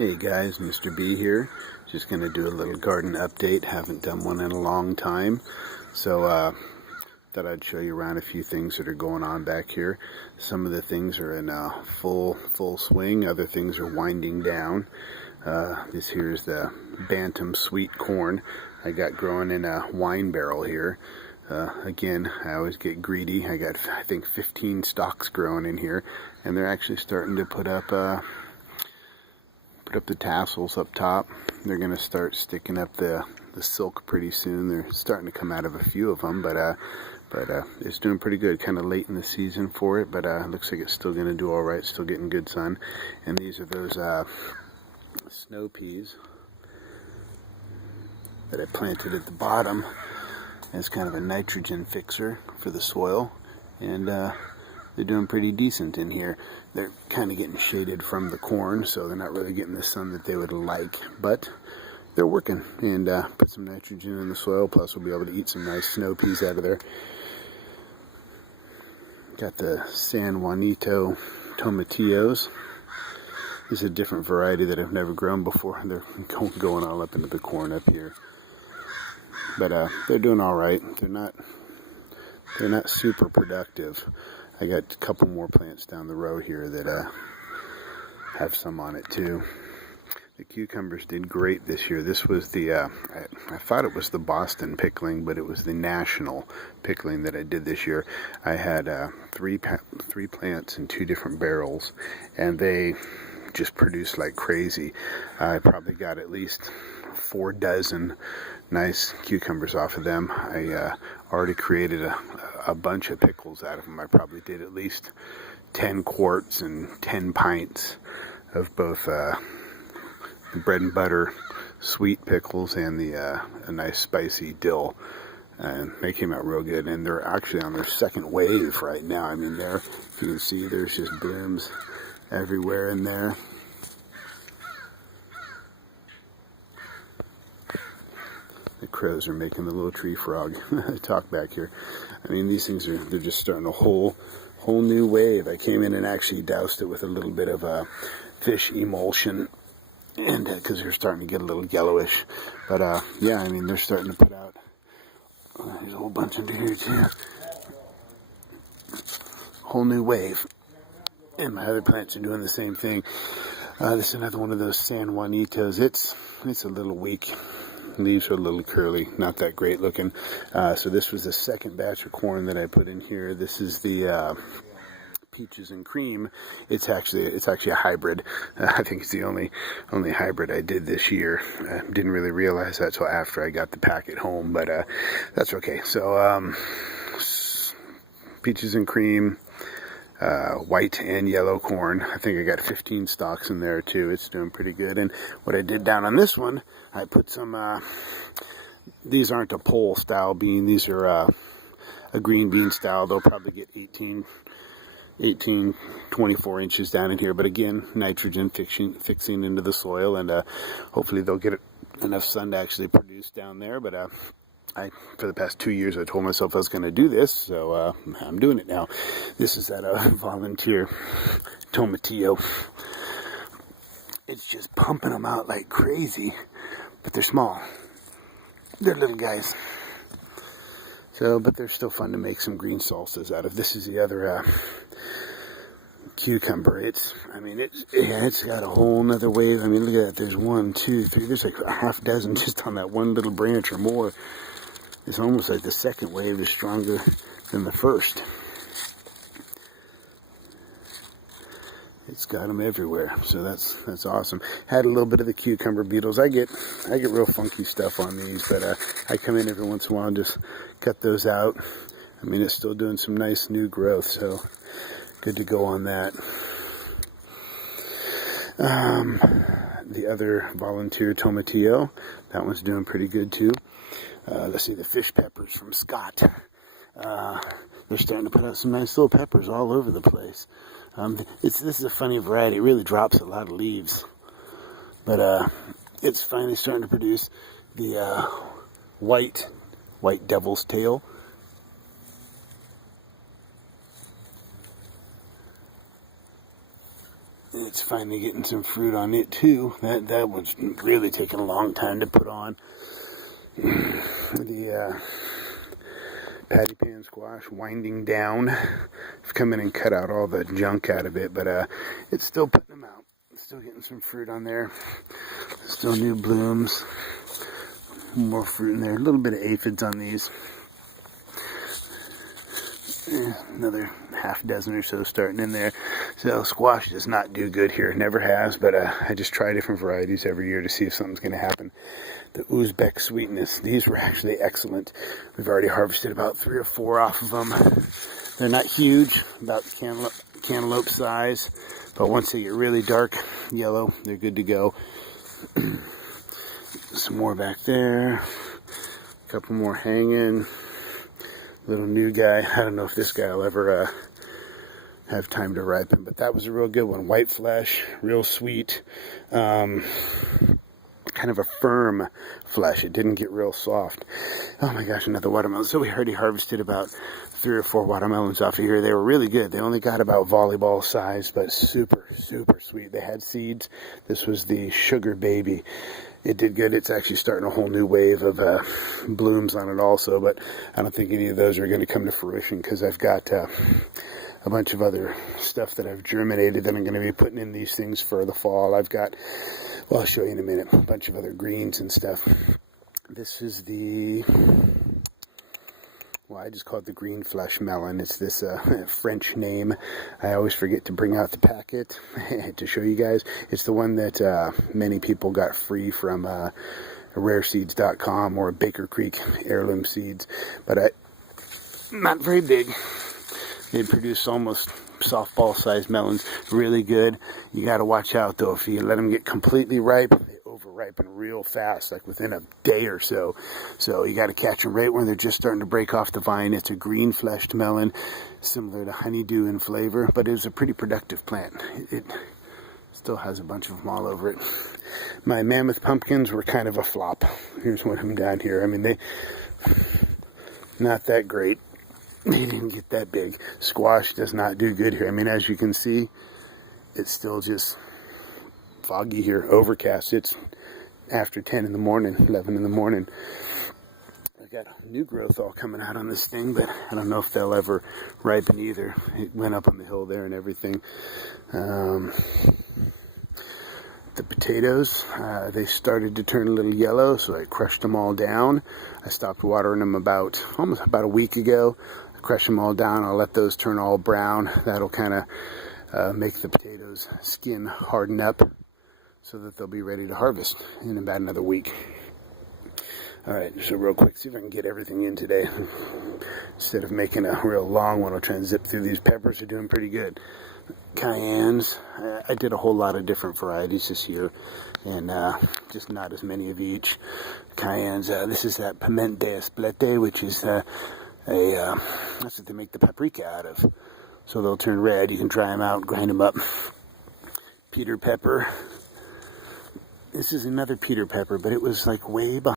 Hey guys, Mr. B here. Just going to do a little garden update. Haven't done one in a long time. So thought I'd show you around a few things that are going on back here. Some of the things are in full swing. Other things are winding down. This here is the Bantam sweet corn I got growing in a wine barrel here. Again, I always get greedy. I got, I think, 15 stalks growing in here, and they're actually starting to put up the tassels up top. They're going to start sticking up the silk pretty soon. They're starting to come out of a few of them, but it's doing pretty good. Kind of late in the season for it, but looks like it's still going to do all right. Still getting good sun. And these are those snow peas that I planted at the bottom as kind of a nitrogen fixer for the soil, and they're doing pretty decent in here. They're kind of getting shaded from the corn, so they're not really getting the sun that they would like, but they're working, and put some nitrogen in the soil, plus we'll be able to eat some nice snow peas out of there. Got the San Juanito tomatillos. This is a different variety that I've never grown before. They're going all up into the corn up here, but they're doing all right. They're not super productive. I got a couple more plants down the row here that have some on it too. The cucumbers did great this year. This was the, I thought it was the Boston pickling, but it was the national pickling that I did this year. I had three plants in 2 different barrels, and they just produced like crazy. I probably got at least 4 dozen nice cucumbers off of them. I already created a bunch of pickles out of them. I probably did at least 10 quarts and 10 pints of both the bread and butter sweet pickles and the a nice spicy dill, and they came out real good. And they're actually on their second wave right now. I mean, there, you can see there's just blooms everywhere in there. The crows are making the little tree frog talk back here. I mean, these things they're just starting a whole new wave. I came in and actually doused it with a little bit of a fish emulsion, and because they're starting to get a little yellowish. But yeah, I mean, they're starting to put out. There's a whole bunch under here too. Whole new wave. And my other plants are doing the same thing. This is another one of those San Juanitos. It's a little weak. Leaves are a little curly, not that great looking. So this was the second batch of corn that I put in here. This is the peaches and cream. It's actually a hybrid. I think it's the only hybrid I did this year. I didn't really realize that till after I got the packet home, but that's okay. So peaches and cream, white and yellow corn. I think I got 15 stalks in there too. It's doing pretty good. And what I did down on this one, I put some, these aren't a pole style bean. These are a green bean style. They'll probably get 24 inches down in here. But again, nitrogen fixing into the soil, and hopefully they'll get enough sun to actually produce down there. But for the past 2 years, I told myself I was going to do this, so I'm doing it now. This is that volunteer Tomatillo. It's just pumping them out like crazy, but they're small. They're little guys. So, but they're still fun to make some green salsas out of. This is the other cucumber. It's got a whole nother wave. I mean, look at that. There's 1, 2, 3. There's like a half dozen just on that one little branch or more. It's almost like the second wave is stronger than the first. It's got them everywhere, so that's awesome. Had a little bit of the cucumber beetles. I get real funky stuff on these, but I come in every once in a while and just cut those out. I mean, it's still doing some nice new growth, so good to go on that. The other volunteer Tomatillo, that one's doing pretty good too. Let's see, the fish peppers from Scott. They're starting to put out some nice little peppers all over the place. This is a funny variety. It really drops a lot of leaves, but it's finally starting to produce the white devil's tail. It's finally getting some fruit on it too. That one's really taking a long time to put on. The patty pan squash winding down. I've come in and cut out all the junk out of it, but it's still putting them out. Still getting some fruit on there. Still new blooms. More fruit in there. A little bit of aphids on these. Another half dozen or so starting in there. So squash does not do good here. Never has, but I just try different varieties every year to see if something's going to happen. The Uzbek sweetness, these were actually excellent. We've already harvested about 3 or 4 off of them. They're not huge, about cantaloupe size, but once they get really dark yellow, they're good to go. Some more back there. A couple more hanging. Little new guy. I don't know if this guy will ever have time to ripen, but that was a real good one. White flesh, real sweet. Kind of a firm flesh. It didn't get real soft. Oh my gosh, another watermelon. So we already harvested about 3 or 4 watermelons off of here. They were really good. They only got about volleyball size, but super, super sweet. They had seeds. This was the Sugar Baby. It did good. It's actually starting a whole new wave of blooms on it also, but I don't think any of those are going to come to fruition because I've got a bunch of other stuff that I've germinated that I'm going to be putting in these things for the fall. I've got, well, I'll show you in a minute, a bunch of other greens and stuff. This is the, well, I just call it the green flesh melon. It's this French name. I always forget to bring out the packet to show you guys. It's the one that many people got free from rareseeds.com or Baker Creek heirloom seeds, but not very big. They produce almost softball-sized melons, really good. You got to watch out though. If you let them get completely ripe, they over-ripen real fast, like within a day or so. So you got to catch them right when they're just starting to break off the vine. It's a green-fleshed melon, similar to honeydew in flavor, but it was a pretty productive plant. It still has a bunch of them all over it. My mammoth pumpkins were kind of a flop. Here's one of them down here. I mean, they not that great. They didn't get that big. Squash does not do good here. I mean, as you can see, it's still just foggy here, overcast. It's after 10 in the morning, 11 in the morning. I've got new growth all coming out on this thing, but I don't know if they'll ever ripen either. It went up on the hill there and everything. The potatoes, they started to turn a little yellow, so I crushed them all down. I stopped watering them almost about a week ago. I crushed them all down. I'll let those turn all brown. That'll kind of make the potatoes skin harden up so that they'll be ready to harvest in about another week. Alright, so real quick, see if I can get everything in today. Instead of making a real long one, I'll try and zip through these. Peppers are doing pretty good. Cayennes, I did a whole lot of different varieties this year, and just not as many of each. Cayennes, this is that Piment de Esplete, which is that's what they make the paprika out of. So they'll turn red. You can dry them out, grind them up. Peter pepper. This is another Peter pepper, but it was like way behind.